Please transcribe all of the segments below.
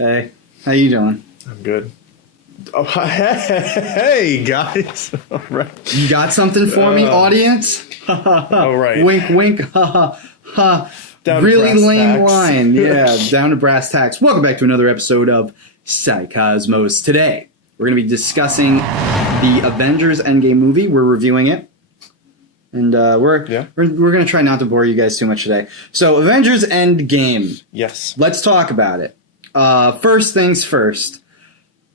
Hey, how you doing? I'm good. Oh, hey guys! All right. You got something for me, audience? All right. Wink, wink. Ha ha. Down to Really brass lame tacks. line. Yeah, down to brass tacks. Welcome back to another episode of Psycosmos. Today, we're going to be discussing the Avengers Endgame movie. We're reviewing it. And we're going to try not to bore you guys too much today. So, Avengers Endgame. Yes. Let's talk about it. First things first.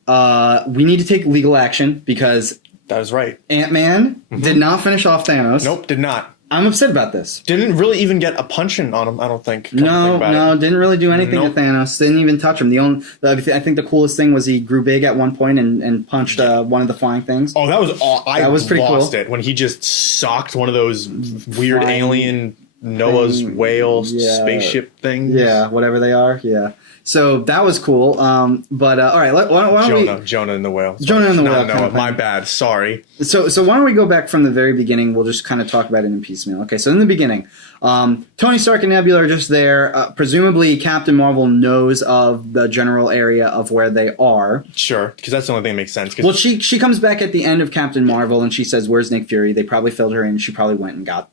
We need to take legal action because That is right. Ant-Man did not finish off Thanos. Nope, did not. I'm upset about this. Didn't really even get a punch in on him, I don't think. No, didn't really do anything to Nope. Thanos. Didn't even touch him. I think the coolest thing was he grew big at one point and punched one of the flying things. Oh, that was That was pretty lost cool. it when he just socked one of those weird Flying alien Noah's thing. whale Yeah. spaceship things. Yeah, whatever they are. Yeah. So that was cool. But all right, why don't we... Jonah and the whale. Jonah and the Not whale kind Noah. of thing. My bad. Sorry. So why don't we go back from the very beginning? We'll just kind of talk about it in piecemeal. Okay, so in the beginning, Tony Stark and Nebula are just there. Presumably, Captain Marvel knows of the general area of where they are. Sure, because that's the only thing that makes sense. Well, she comes back at the end of Captain Marvel and she says, "Where's Nick Fury?" They probably filled her in. She probably went and got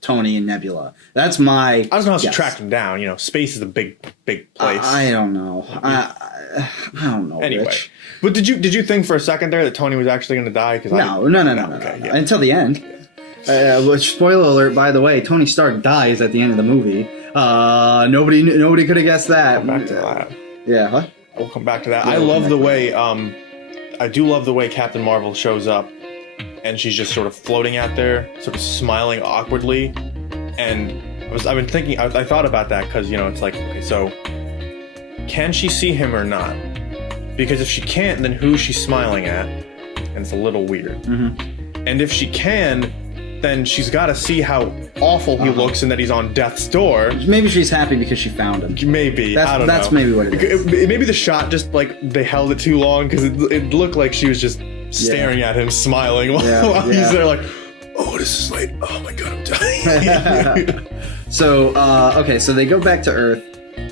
Tony and Nebula. That's my I don't know how she guess. tracked him down. You know, space is a big place. I don't know. I don't know. Anyway, Rich. but did you think for a second there that Tony was actually going to die? Because No. Okay, yeah. Until the end. Which, spoiler alert, by the way, Tony Stark dies at the end of the movie. Nobody could have guessed that. Come back to that. Yeah, what? We'll come back to that. Yeah, I we'll love come the back way. I do love the way Captain Marvel shows up, and she's just sort of floating out there, sort of smiling awkwardly. And I've been thinking. I thought about that because it's like, okay, so can she see him or not? Because if she can't, then who's she smiling at? And it's a little weird. Mm-hmm. And if she can, then she's got to see how awful he looks and that he's on death's door. Maybe she's happy because she found him. Maybe. I don't know. That's maybe what it is. Maybe the shot just like they held it too long because it looked like she was just staring at him, smiling while he's there, like, oh, this is like, oh my god, I'm dying. So so they go back to Earth.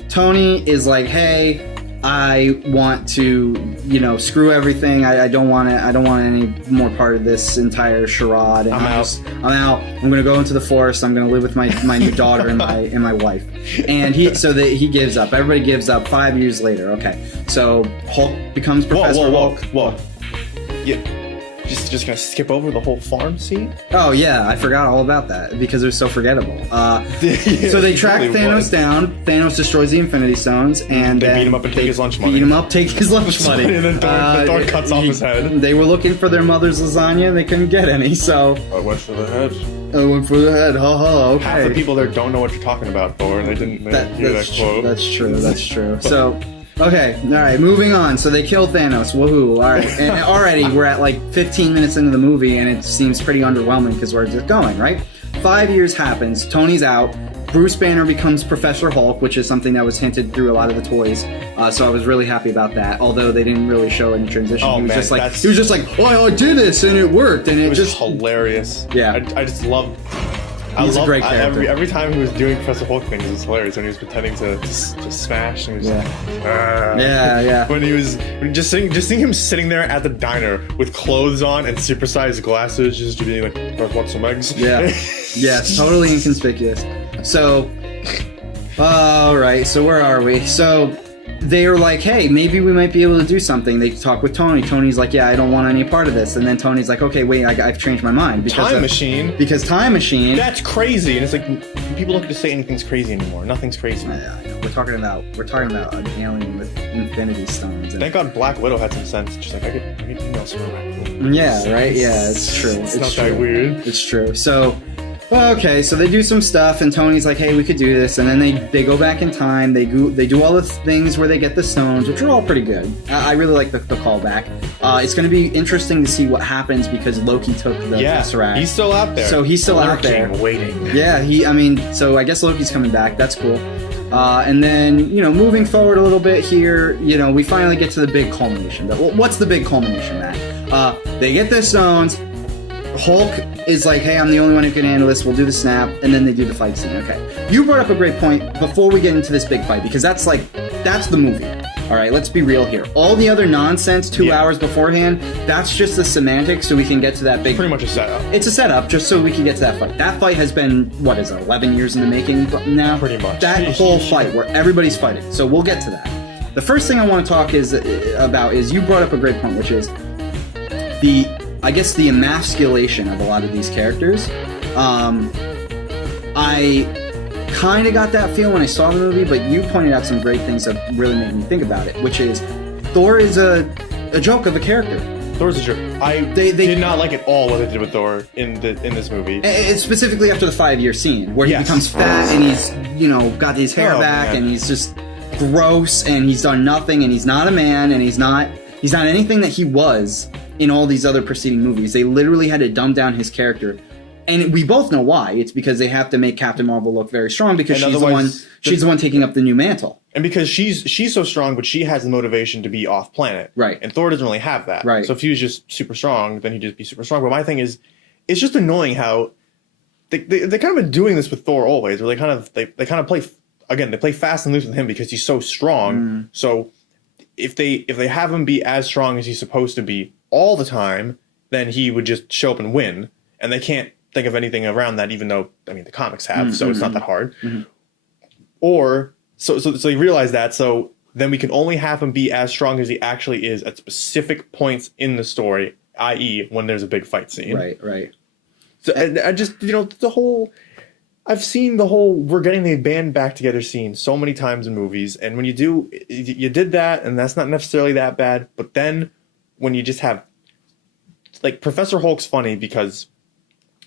Tony is like, hey, I want to, screw everything. I don't want any more part of this entire charade. And I'm out. I'm out. I'm gonna go into the forest. I'm gonna live with my new daughter and my wife. And he gives up. Everybody gives up. 5 years later. Okay. So Hulk becomes Professor Hulk. Whoa. Yeah. Just gonna skip over the whole farm scene? Oh yeah, I forgot all about that because it was so forgettable. So they track really Thanos was. down. Thanos destroys the Infinity Stones, and They then beat him up and take his lunch money. Beat him up, take his lunch money. And then Thor cuts off his head. They were looking for their mother's lasagna, and they couldn't get any, so I went for the head. I went for the head. Ha ha. Okay. Half the people there don't know what you're talking about, Thor, and they didn't hear that quote. That's true. So. Okay, alright, moving on. So they kill Thanos, woohoo, alright. And already we're at like 15 minutes into the movie and it seems pretty underwhelming because we're just going, right? 5 years happens, Tony's out, Bruce Banner becomes Professor Hulk, which is something that was hinted through a lot of the toys. So I was really happy about that, although they didn't really show any transition. Oh, he was man, just like, oh, I did this and it worked, and It it was just hilarious. Yeah. I just love... He's a great character. Every time he was doing Professor Hulk things, it was hilarious. When he was pretending to smash, and he was Yeah. When he was just seeing him sitting there at the diner with clothes on and supersized glasses, just being like, "I want some eggs." Yeah, it's totally inconspicuous. So, all right. So where are we? So they are like, hey, maybe we might be able to do something. They talk with Tony. Tony's like, yeah, I don't want any part of this. And then Tony's like, okay, wait, I've changed my mind. Time machine. Because time machine. That's crazy. And it's like people don't get to say anything's crazy anymore. Nothing's crazy. Yeah, we're talking about an alien with Infinity Stones. Thank God Black Widow had some sense. She's like, I get emails from her. Yeah, right. Yeah, it's true. It's not that weird. It's true. So. Okay, so they do some stuff, and Tony's like, hey, we could do this, and then they go back in time, they do all the things where they get the stones, which are all pretty good. I really like the callback. It's going to be interesting to see what happens, because Loki took the Tesseract. He's still out there. So he's still out there. Waiting. Yeah, so I guess Loki's coming back, that's cool. And then, moving forward a little bit here, we finally get to the big culmination. What's the big culmination, Matt? They get the stones, Hulk is like, hey, I'm the only one who can handle this, we'll do the snap, and then they do the fight scene. Okay. You brought up a great point before we get into this big fight, because that's the movie. All right, let's be real here. All the other nonsense 2 Yeah. hours beforehand, that's just the semantics so we can get to that big... Pretty much a setup. It's a setup just so we can get to that fight. That fight has been, what is it, 11 years in the making now? Pretty much. That whole fight where everybody's fighting. So we'll get to that. The first thing I want to talk about is you brought up a great point, which is I guess the emasculation of a lot of these characters. I kind of got that feel when I saw the movie, but you pointed out some great things that really made me think about it, which is Thor is a joke of a character. Thor's a jerk. They did not like at all what they did with Thor in this movie. It's specifically after the 5-year scene where he Yes. becomes fat and he's, got his hair back man. and he's just gross and he's done nothing and he's not a man and he's not anything that he was in all these other preceding movies. They literally had to dumb down his character. And we both know why. It's because they have to make Captain Marvel look very strong because And she's the one taking up the new mantle. And because she's so strong, but she has the motivation to be off planet. Right. And Thor doesn't really have that. Right. So if he was just super strong, then he'd just be super strong. But my thing is, it's just annoying how they kind of been doing this with Thor always, where they kind of play, again, they play fast and loose with him because he's so strong. So if they have him be as strong as he's supposed to be all the time, then he would just show up and win. And they can't think of anything around that, even though, I mean, the comics have, so it's not that hard. Or, so you realize that, so then we can only have him be as strong as he actually is at specific points in the story, i.e. when there's a big fight scene. Right. So I just, the whole... I've seen the whole we're getting the band back together scene so many times in movies, and when you do, you did that, and that's not necessarily that bad, but then when you just have... Like, Professor Hulk's funny because...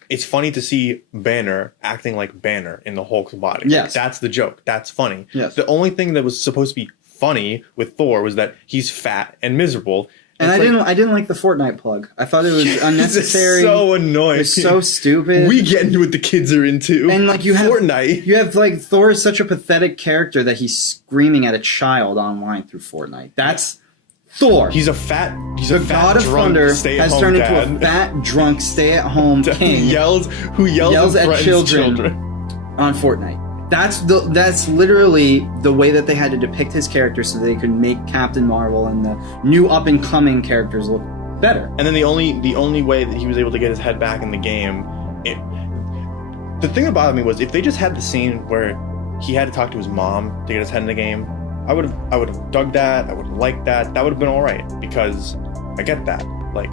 It's funny to see Banner acting like Banner in the Hulk's body. Yes. Like, that's the joke. That's funny. Yes. The only thing that was supposed to be funny with Thor was that he's fat and miserable. And I didn't like the Fortnite plug. I thought it was unnecessary. It's so annoying. It's so stupid. We get into what the kids are into. And like you have Fortnite. You have like Thor is such a pathetic character that he's screaming at a child online through Fortnite. That's Thor. He's a fat God of drunk, Thunder stay-at-home has turned dad. into a fat, drunk, stay-at-home king who yells at children on Fortnite. That's literally the way that they had to depict his character so they could make Captain Marvel and the new up-and-coming characters look better. And then the only way that he was able to get his head back in the game, the thing that bothered me was if they just had the scene where he had to talk to his mom to get his head in the game, I would have dug that. I would have liked that. That would have been all right because I get that. Like,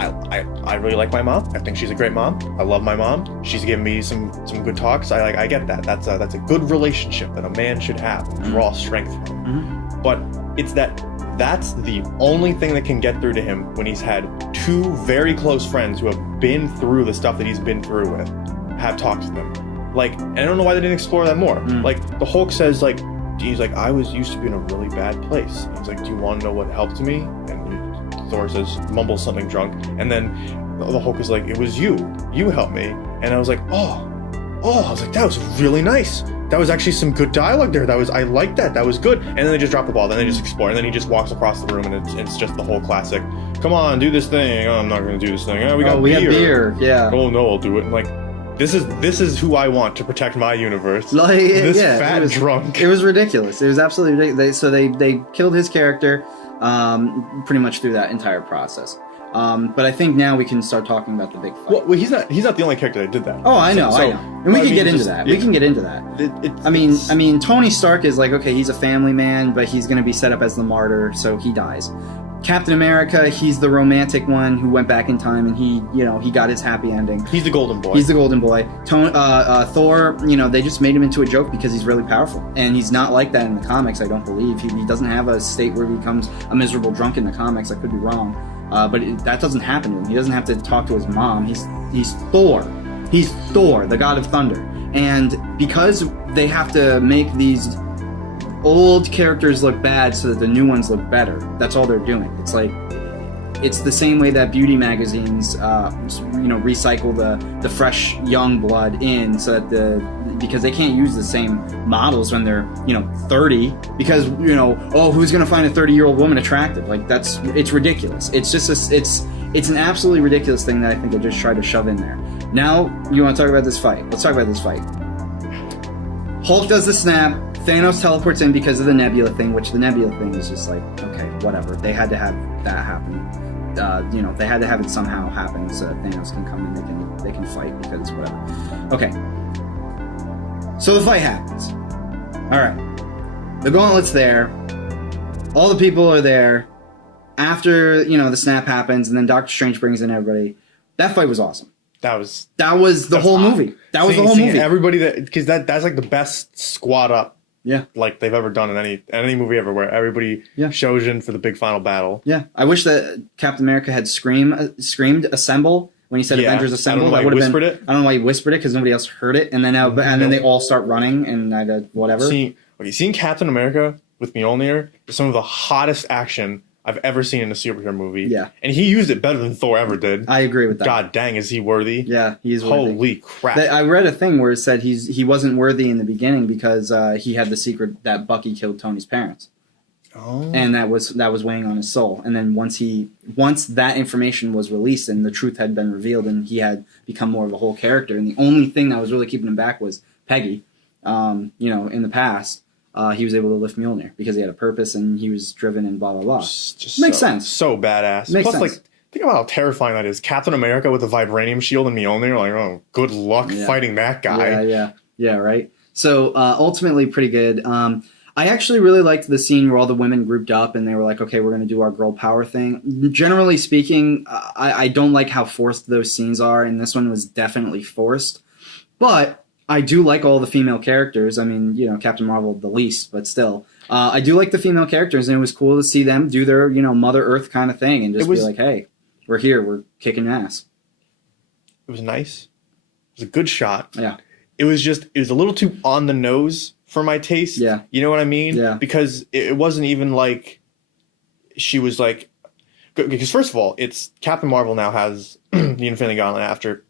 I really like my mom. I think she's a great mom. I love my mom. She's given me some good talks. I get that. That's a good relationship that a man should have and draw strength from. But it's that's the only thing that can get through to him when he's had two very close friends who have been through the stuff that he's been through with, have talked to them. Like, and I don't know why they didn't explore that more. Like, the Hulk says, like, he's like, I used to be in a really bad place. He's like, do you want to know what helped me? And Thor says, mumbles something drunk. And then the Hulk is like, it was you. You helped me. And I was like, oh, I was like, that was really nice. That was actually some good dialogue there. I liked that. That was good. And then they just drop the ball. Then they just explore. And then he just walks across the room and it's just the whole classic, come on, do this thing. Oh, I'm not going to do this thing. Oh, we have beer. Yeah. Oh, no, I'll do it. And like, this is who I want to protect my universe. Like, fat drunk. It was ridiculous. It was absolutely ridiculous. They killed his character pretty much through that entire process. But I think now we can start talking about the big fight. Well, he's not the only character that did that. Oh, I know. And we can get into that. We can get into that. I mean, Tony Stark is like, okay, he's a family man, but he's going to be set up as the martyr, so he dies. Captain America, he's the romantic one who went back in time and he got his happy ending. He's the golden boy. Thor, they just made him into a joke because he's really powerful. And he's not like that in the comics, I don't believe. He doesn't have a state where he becomes a miserable drunk in the comics. I could be wrong. But that doesn't happen to him. He doesn't have to talk to his mom. He's Thor. He's Thor, the God of Thunder. And because they have to make these old characters look bad so that the new ones look better, that's all they're doing. It's like, it's the same way that beauty magazines, recycle the fresh young blood in so that because they can't use the same models when they're 30 because who's gonna find a 30-year-old woman attractive? Like it's ridiculous. It's just it's an absolutely ridiculous thing that I think they just tried to shove in there. Now you want to talk about this fight? Let's talk about this fight. Hulk does the snap. Thanos teleports in because of the Nebula thing, which the Nebula thing is just like, okay, whatever. They had to have that happen. They had to have it somehow happen so that Thanos can come and they can fight because whatever. Okay. So the fight happens. All right. The gauntlet's there. All the people are there. After, the snap happens and then Doctor Strange brings in everybody. That fight was awesome. That was the whole movie. That was the whole movie. Everybody because that's like the best squad up. Yeah. Like they've ever done in any movie ever, where everybody shows in for the big final battle. Yeah. I wish that Captain America had screamed assemble when he said Avengers assemble. I don't know why he whispered it. I don't know why he whispered it because nobody else heard it, and then they all start running and whatever. Seeing Captain America with Mjolnir is some of the hottest action I've ever seen in a superhero movie. Yeah. And he used it better than Thor ever did. I agree with that. God dang, is he worthy? Yeah, he's worthy. Holy crap. I read a thing where it said he wasn't worthy in the beginning because he had the secret that Bucky killed Tony's parents. Oh. And that was weighing on his soul. And then once that information was released and the truth had been revealed and he had become more of a whole character, and the only thing that was really keeping him back was Peggy, in the past. He was able to lift Mjolnir because he had a purpose and he was driven and blah, blah, blah. Makes sense. So badass. Makes Plus, sense. think about how terrifying that is. Captain America with a vibranium shield and Mjolnir. Like, oh, good luck fighting that guy. Yeah, right? So, ultimately, pretty good. I actually really liked the scene where all the women grouped up and they were like, okay, we're going to do our girl power thing. Generally speaking, I don't like how forced those scenes are, and this one was definitely forced. But I do like all the female characters. I mean, Captain Marvel the least, but still. I do like the female characters, and it was cool to see them do their, Mother Earth kind of thing and just be like, hey, we're here, we're kicking ass. It was nice. It was a good shot. Yeah. It was a little too on the nose for my taste. Yeah. You know what I mean? Yeah. Because it wasn't even like she was like... Because first of all, it's Captain Marvel now has the Infinity Gauntlet after...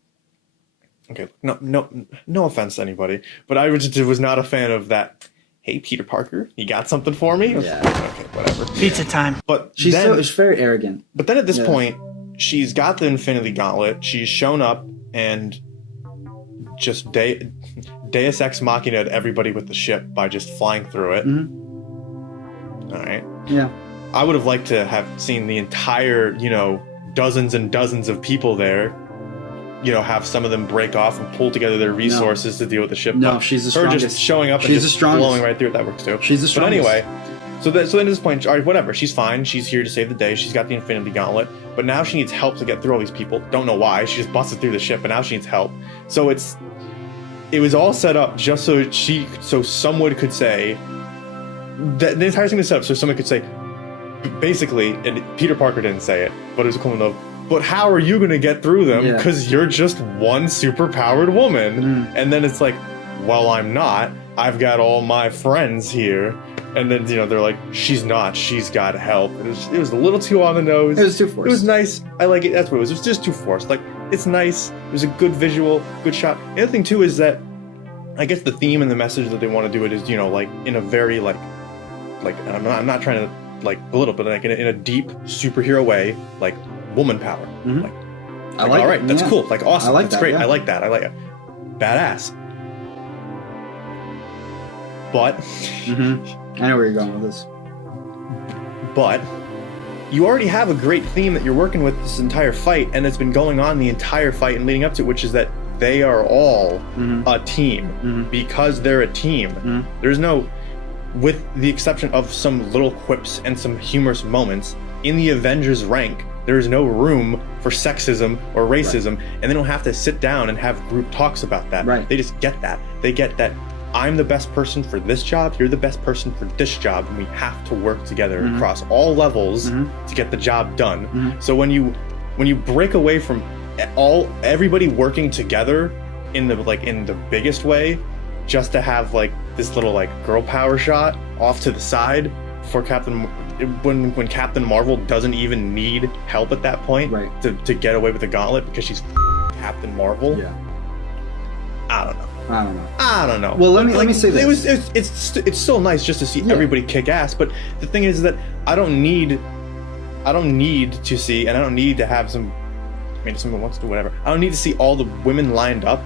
Okay, no offense to anybody, but I was not a fan of that. Hey, Peter Parker, you got something for me? Yeah. Okay, whatever. Pizza time. But she's very arrogant. But then at this point, she's got the Infinity Gauntlet. She's shown up and just Deus Ex Machina everybody with the ship by just flying through it. Mm-hmm. All right. Yeah. I would have liked to have seen the entire, dozens and dozens of people there. Have some of them break off and pull together their resources to deal with the ship. No, but she's the strongest. Her just showing up and just blowing right through it, that works too. She's the strongest. But anyway, so then at this point, all right, whatever. She's fine. She's here to save the day. She's got the Infinity Gauntlet. But now she needs help to get through all these people. Don't know why. She just busted through the ship, but now she needs help. So it was all set up just so someone could say... The entire thing was set up so someone could say... Basically, and Peter Parker didn't say it, but it was a cool enough... But how are you going to get through them? Because you're just one super-powered woman. Mm. And then it's like, well, I'm not. I've got all my friends here. And then, they're like, she's not. She's got help. It was a little too on the nose. It was too forced. It was nice. I like it. That's what it was. It was just too forced. like, it's nice. It was a good visual, good shot. The other thing, too, is that I guess the theme and the message that they want to do it is, in a very, I'm not trying to, belittle, but in a deep superhero way, woman power. Mm-hmm. All right, that's cool. Awesome. That's great. Yeah. I like that. I like it. Badass. But I know where you're going with this. But you already have a great theme that you're working with this entire fight, and it's been going on the entire fight and leading up to it, which is that they are all a team. Because they're a team. There's no, with the exception of some little quips and some humorous moments, in the Avengers rank, there is no room for sexism or racism, and they don't have to sit down and have group talks about that. Right. They just get that. They get that I'm the best person for this job, you're the best person for this job, and we have to work together across all levels to get the job done. So when you break away from everybody working together in the biggest way, just to have this little girl power shot off to the side for when Captain Marvel doesn't even need help at that point to get away with the gauntlet because she's Captain Marvel. Yeah. I don't know. Well, let me say this. It's still nice just to see everybody kick ass, but the thing is that I don't need to see, and I don't need to have some. I mean, if someone wants to do whatever. I don't need to see all the women lined up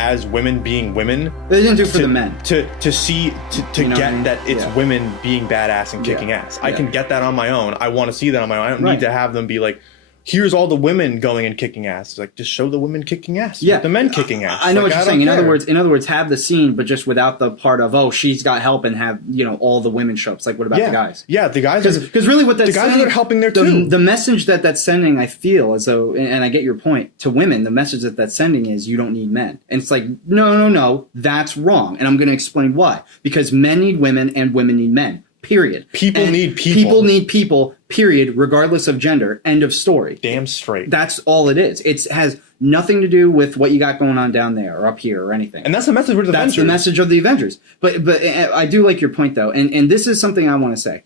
as women being women. They didn't do it for the men. To see to You know get what I mean? that it's Yeah. women being badass and kicking ass. I can get that on my own. I want to see that on my own. I don't need to have them be like, here's all the women going and kicking ass. It's like, just show the women kicking ass. Yeah, The men kicking ass. I know what you're saying. Care. In other words, have the scene, but just without the part of, oh, she's got help, and have, you know, all the women show up. It's like, what about the guys? Yeah, the guys. Because really, what that's the guys sending, are helping there too. The message that's sending, I feel as though, and I get your point, to women, the message that's sending is you don't need men, and it's like, no, that's wrong, and I'm going to explain why. Because men need women, and women need men. Period. People need people. People need people. Period. Regardless of gender. End of story. Damn straight. That's all it is. It has nothing to do with what you got going on down there or up here or anything. And that's the message of the Avengers. That's the message of the Avengers. But I do like your point though, and this is something I want to say.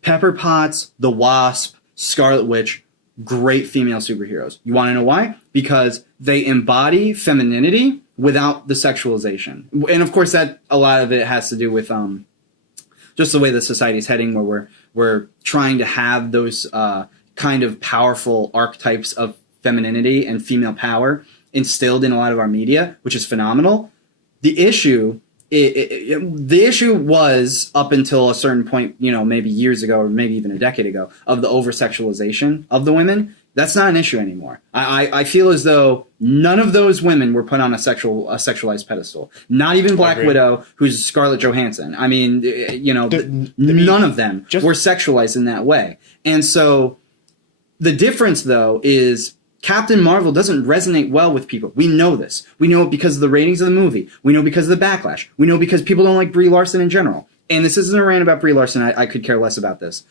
Pepper Potts, the Wasp, Scarlet Witch, great female superheroes. You want to know why? Because they embody femininity without the sexualization. And of course, that a lot of it has to do with just the way the society is heading, where we're trying to have those kind of powerful archetypes of femininity and female power instilled in a lot of our media, which is phenomenal. The issue was, up until a certain point, you know, maybe years ago or maybe even a decade ago, of the over-sexualization of the women. That's not an issue anymore. I feel as though none of those women were put on a sexualized pedestal. Not even Black Widow, who's Scarlett Johansson. I mean, you know, none of them were sexualized in that way. And so the difference, though, is Captain Marvel doesn't resonate well with people. We know this. We know it because of the ratings of the movie. We know because of the backlash. We know because people don't like Brie Larson in general. And this isn't a rant about Brie Larson. I could care less about this.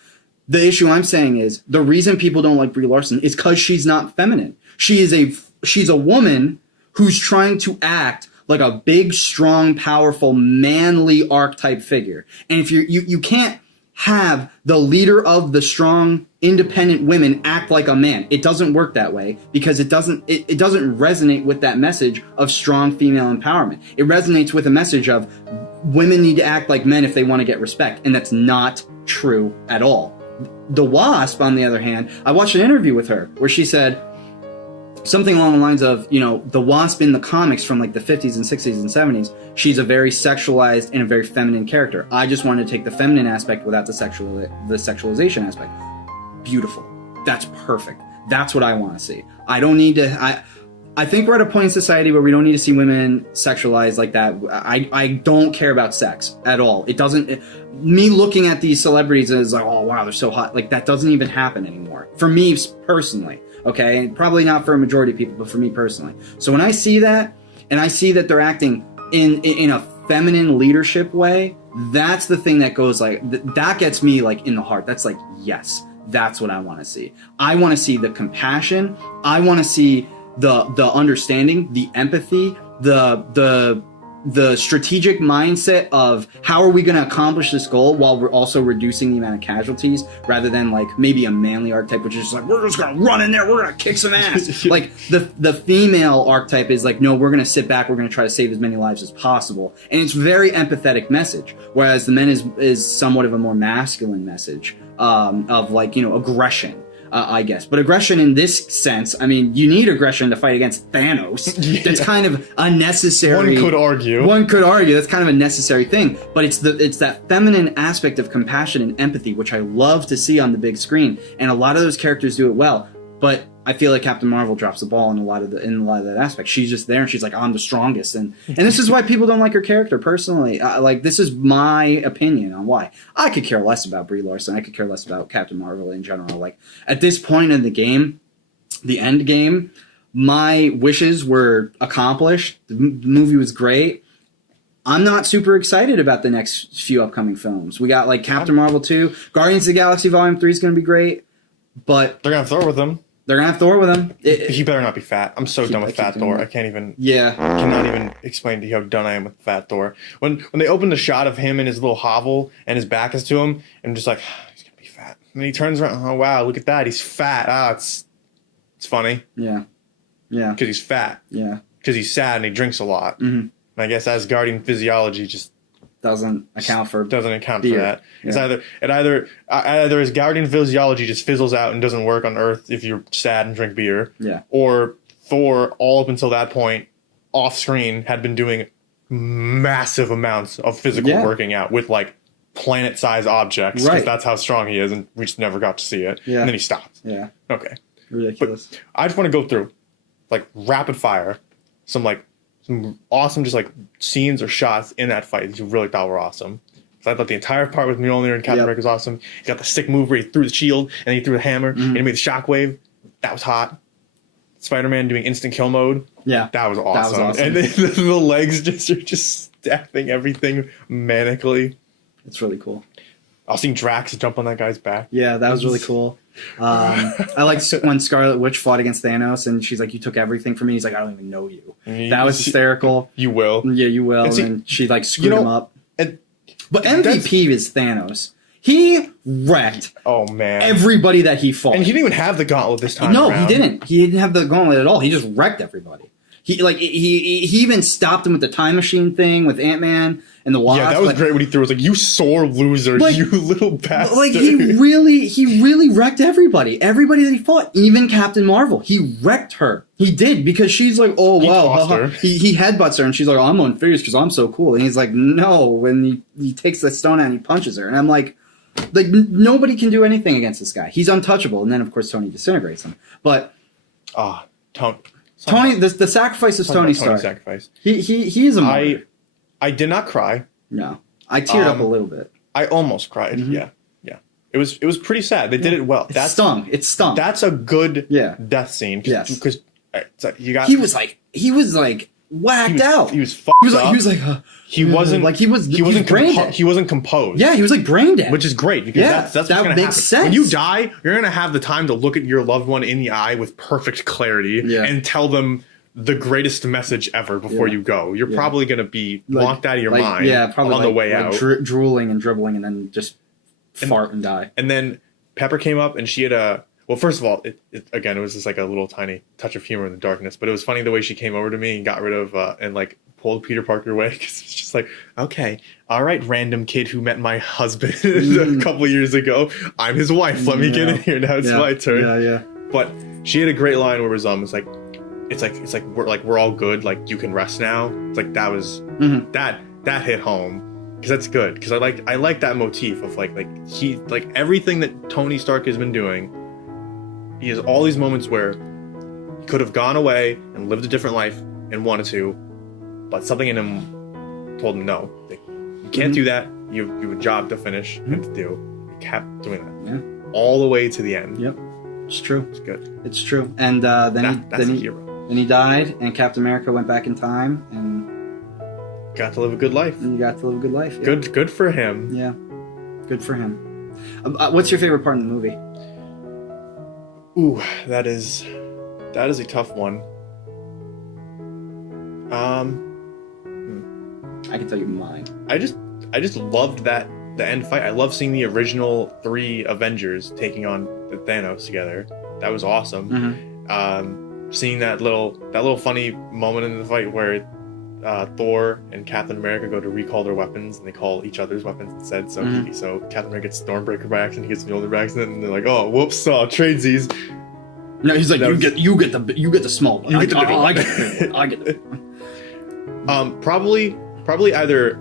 The issue I'm saying is the reason people don't like Brie Larson is because she's not feminine. She's a woman who's trying to act like a big, strong, powerful, manly archetype figure. And if you can't have the leader of the strong, independent women act like a man. It doesn't work that way because it doesn't resonate with that message of strong female empowerment. It resonates with a message of women need to act like men if they want to get respect, and that's not true at all. The Wasp, on the other hand, I watched an interview with her where she said something along the lines of, you know, the Wasp in the comics from like the 50s and 60s and 70s, she's a very sexualized and a very feminine character. I just wanted to take the feminine aspect without the sexualization aspect. Beautiful. That's perfect. That's what I want to see. I don't need to... I think we're at a point in society where we don't need to see women sexualized like that. I don't care about sex at all. It doesn't... Me looking at these celebrities is like, oh, wow, they're so hot. Like, that doesn't even happen anymore. For me personally, okay? And probably not for a majority of people, but for me personally. So when I see that, and I see that they're acting in a feminine leadership way, that's the thing that goes like... That gets me, like, in the heart. That's like, yes, that's what I want to see. I want to see the compassion. I want to see the understanding, the empathy, the strategic mindset of how are we going to accomplish this goal while we're also reducing the amount of casualties, rather than like maybe a manly archetype, which is just like, we're just going to run in there, we're going to kick some ass. Like the female archetype is like, no, we're going to sit back, we're going to try to save as many lives as possible. And it's very empathetic message. Whereas the men is somewhat of a more masculine message of like, you know, aggression. I guess. But aggression in this sense, I mean, you need aggression to fight against Thanos. Yeah. That's kind of unnecessary. One could argue. That's kind of a necessary thing. But it's that feminine aspect of compassion and empathy, which I love to see on the big screen. And a lot of those characters do it well. But I feel like Captain Marvel drops the ball in a lot of that aspect. She's just there and she's like, I'm the strongest. And this is why people don't like her character personally. Like, this is my opinion on why. I could care less about Brie Larson. I could care less about Captain Marvel in general. Like, at this point in the game, the end game, my wishes were accomplished. The movie was great. I'm not super excited about the next few upcoming films. We got like Captain Marvel 2. Guardians of the Galaxy Volume 3 is going to be great. But they're going to have Thor with them. They're going to have Thor with him. He better not be fat. I'm so done with fat Thor. I can't even... Yeah. I cannot even explain to you how done I am with fat Thor. When they open the shot of him in his little hovel and his back is to him, I'm just like, he's going to be fat. And then he turns around, oh, wow, look at that. He's fat. It's funny. Yeah. Yeah. Because he's fat. Yeah. Because he's sad and he drinks a lot. Mm-hmm. And I guess Asgardian physiology just... doesn't account for for that. Yeah. It's either Asgardian physiology just fizzles out and doesn't work on Earth if you're sad and drink beer. Yeah. Or Thor, all up until that point, off screen had been doing massive amounts of physical working out with like planet-sized objects because that's how strong he is, and we just never got to see it. And then he stopped. Okay. Ridiculous. But I just want to go through like rapid fire some awesome just like scenes or shots in that fight that you really thought were awesome. So I thought the entire part with Mjolnir and Captain America was awesome. He got the sick move where he threw the shield and then he threw the hammer and he made the shockwave. That was hot. Spider-Man doing instant kill mode. Yeah. That was awesome. And then the legs are just stabbing everything manically. It's really cool. I was seeing Drax jump on that guy's back. Yeah, that was really cool. I liked when Scarlet Witch fought against Thanos, and she's like, "You took everything from me." He's like, "I don't even know you." That was hysterical. You will. Yeah, you will. And she like screwed him up. But MVP is Thanos. He wrecked everybody that he fought. And he didn't even have the gauntlet this time. No, he didn't. He didn't have the gauntlet at all. He just wrecked everybody. He even stopped him with the time machine thing with Ant-Man and the Wasp. Yeah, that was great when he threw. It was like, "You sore loser, you little bastard." Like he really wrecked everybody. Everybody that he fought, even Captain Marvel, he wrecked her. He did, because she's like, "Oh wow," he headbutts her and she's like, "Oh, I'm on fierce because I'm so cool." And he's like, "No," when he takes the stone out and he punches her, and I'm like nobody can do anything against this guy. He's untouchable. And then of course Tony disintegrates him. But Tony, the sacrifice of Tony Stark. Sacrifice. He is a martyr. I did not cry. No, I teared up a little bit. I almost cried. Yeah. It was pretty sad. They did it well. It stung. That's a good death scene. Yes, because you got. He was like whacked out. He was fucked up. He was like he wasn't composed. Yeah, he was like brain dead, which is great because that's what's gonna happen. Sense. When you die, you're gonna have the time to look at your loved one in the eye with perfect clarity and tell them the greatest message ever before you go. You're probably gonna be locked out of your mind. Probably on the way out, drooling and dribbling, and then just fart and die. And then Pepper came up and she had well, first of all, it was just like a little tiny touch of humor in the darkness, but it was funny the way she came over to me and got rid of and like pulled Peter Parker away, because it's just like, okay, all right, random kid who met my husband a couple years ago, I'm his wife, let me get in here, now it's my turn. But she had a great line where it was like it's like we're all good, like you can rest now. It's like that was that hit home. Because that's good. Because I like that motif of like he like everything that Tony Stark has been doing. He has all these moments where he could have gone away and lived a different life and wanted to, but something in him told him no. Like, you can't do that. You have a job to finish and to do. He kept doing that all the way to the end. Yep, it's true. It's good. It's true. And then he died, and Captain America went back in time and got to live a good life. Yeah. Good for him. Yeah, good for him. What's your favorite part in the movie? Ooh, that is a tough one. I can tell you mine. I just loved the end fight. I love seeing the original 3 Avengers taking on the Thanos together. That was awesome. Seeing that little funny moment in the fight where Thor and Captain America go to recall their weapons, and they call each other's weapons instead. So Captain America gets Stormbreaker by accident, he gets Mjolnir by accident, and they're like, "Oh, whoops, tradesies." No, he's like, "You get the small one. I get it." Probably either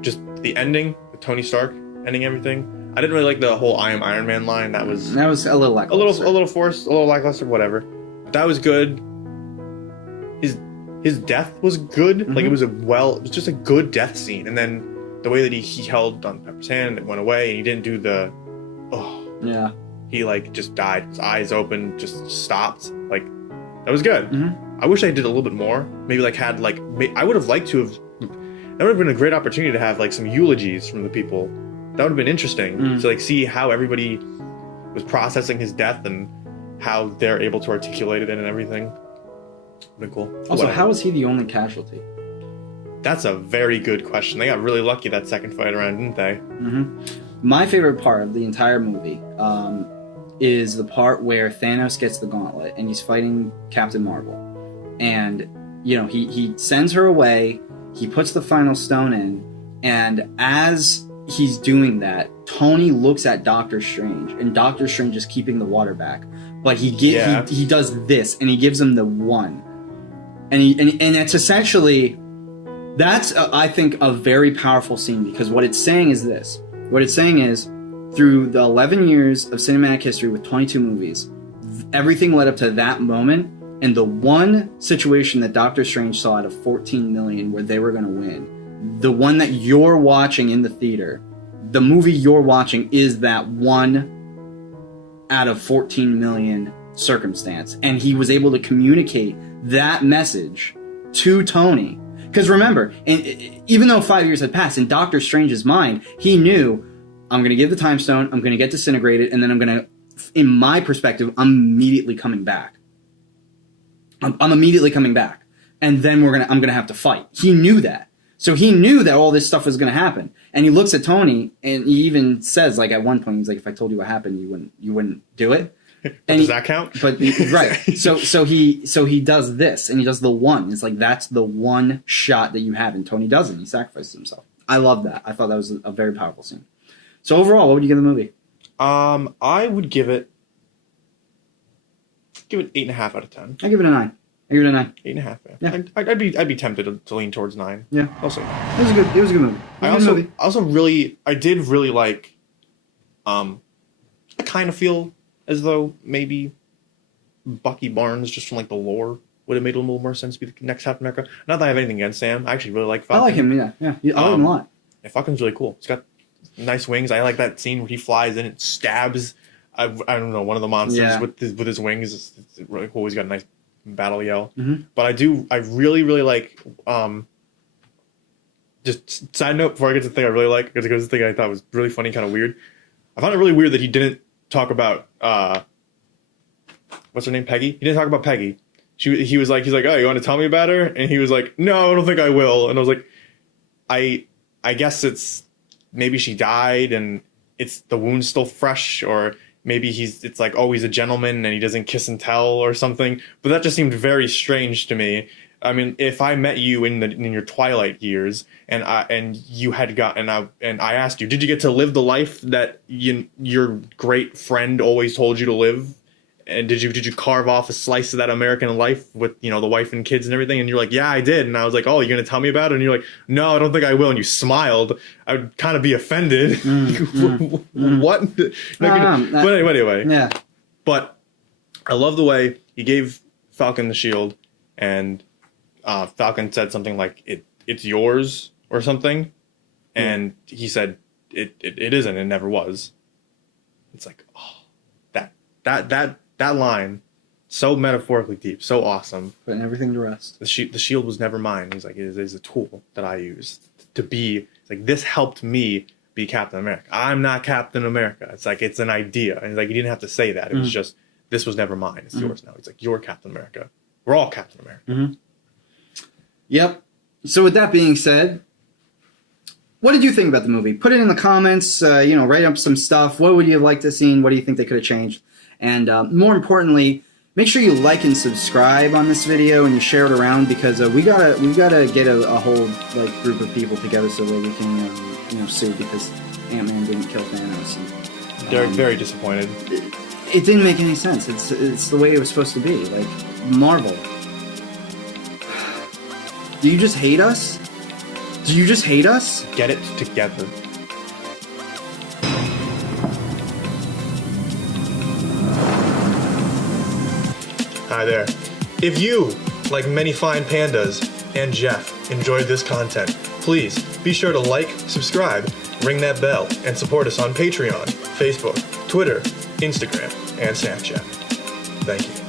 just the ending with Tony Stark ending everything. I didn't really like the whole "I am Iron Man" line. That was a little lackluster. A little forced, a little lackluster, whatever. But that was good. His death was good. Like it was just a good death scene. And then the way that he held on Pepper's hand, it went away, and he didn't do the he like just died. His eyes open, just stopped. Like that was good. I wish I did a little bit more. Maybe I would have liked to have. That would have been a great opportunity to have like some eulogies from the people. That would have been interesting to like see how everybody was processing his death and how they're able to articulate it and everything. Been cool. Also, how was he the only casualty? That's a very good question. They got really lucky that second fight around, didn't they? My favorite part of the entire movie is the part where Thanos gets the gauntlet and he's fighting Captain Marvel, and he sends her away. He puts the final stone in, and as he's doing that, Tony looks at Doctor Strange, and Doctor Strange is keeping the water back. But he does this, and he gives him the one. and it's essentially, that's I think a very powerful scene, because what it's saying is this. What it's saying is, through the 11 years of cinematic history with 22 movies, everything led up to that moment, and the one situation that Doctor Strange saw out of 14 million where they were going to win, the one that you're watching in the theater, the movie you're watching is that one out of 14 million circumstance. And he was able to communicate that message to Tony. Because remember, even though 5 years had passed, in Doctor Strange's mind, he knew, I'm going to give the time stone, I'm going to get disintegrated, and then I'm going to, in my perspective, I'm immediately coming back. I'm immediately coming back. And then I'm going to have to fight. He knew that. So he knew that all this stuff was going to happen. And he looks at Tony, and he even says, like, at one point, he's like, if I told you what happened, you wouldn't do it. And does that count? But right. So he does this, and he does the one. It's like, that's the one shot that you have, and Tony doesn't. He sacrifices himself. I love that. I thought that was a very powerful scene. So overall, what would you give the movie? I would give it 8.5 out of 10. I give it a 9. I give it a 9. 8.5. Yeah. I'd be tempted to lean towards 9. Yeah. I'll say. It was a good movie. I did really like. I kind of feel as though maybe Bucky Barnes, just from like the lore, would have made a little more sense to be the next Captain America. Not that I have anything against Sam. I actually really like Falcon. I like him. Yeah. I like him a lot. Yeah, Falcon's really cool. He's got nice wings. I like that scene where he flies in and stabs. I don't know, one of the monsters with his wings. It's really cool. He's got a nice battle yell. Mm-hmm. But I really like. Just side note before I get to the thing I really like, because it goes to the thing I thought was really funny, kind of weird. I found it really weird that he didn't talk about what's her name, Peggy. He didn't talk about Peggy. He's like, oh, you want to tell me about her? And he was like, no, I don't think I will. And I was like, I guess it's maybe she died and it's the wound's still fresh, or maybe it's like, oh, he's a gentleman and he doesn't kiss and tell or something. But that just seemed very strange to me. I mean, if I met you in your twilight years and you had gotten and I asked you, did you get to live the life that your great friend always told you to live? And did you carve off a slice of that American life with, the wife and kids and everything? And you're like, yeah, I did. And I was like, oh, you're going to tell me about it? And you're like, no, I don't think I will. And you smiled. I would kind of be offended. What? But anyway. Yeah. But I love the way he gave Falcon the shield, and Falcon said something like, it's yours or something. And he said, it isn't. It never was. It's like, oh, that line, so metaphorically deep, so awesome. Putting everything to rest. The shield was never mine. He's like, it is a tool that I used to be. It's like, this helped me be Captain America. I'm not Captain America. It's like, it's an idea. And he's like, you didn't have to say that. It was just, this was never mine. It's yours now. He's like, you're Captain America. We're all Captain America. Mm-hmm. Yep. So with that being said, what did you think about the movie? Put it in the comments. Write up some stuff. What would you have liked to see? What do you think they could have changed? And more importantly, make sure you like and subscribe on this video and you share it around, because we gotta get a whole group of people together so that we can sue, because Ant-Man didn't kill Thanos. And, they're very disappointed. It didn't make any sense. It's the way it was supposed to be. Like, Marvel. Do you just hate us? Do you just hate us? Get it together. Hi there. If you, like many fine pandas and Jeff, enjoyed this content, please be sure to like, subscribe, ring that bell, and support us on Patreon, Facebook, Twitter, Instagram, and Snapchat. Thank you.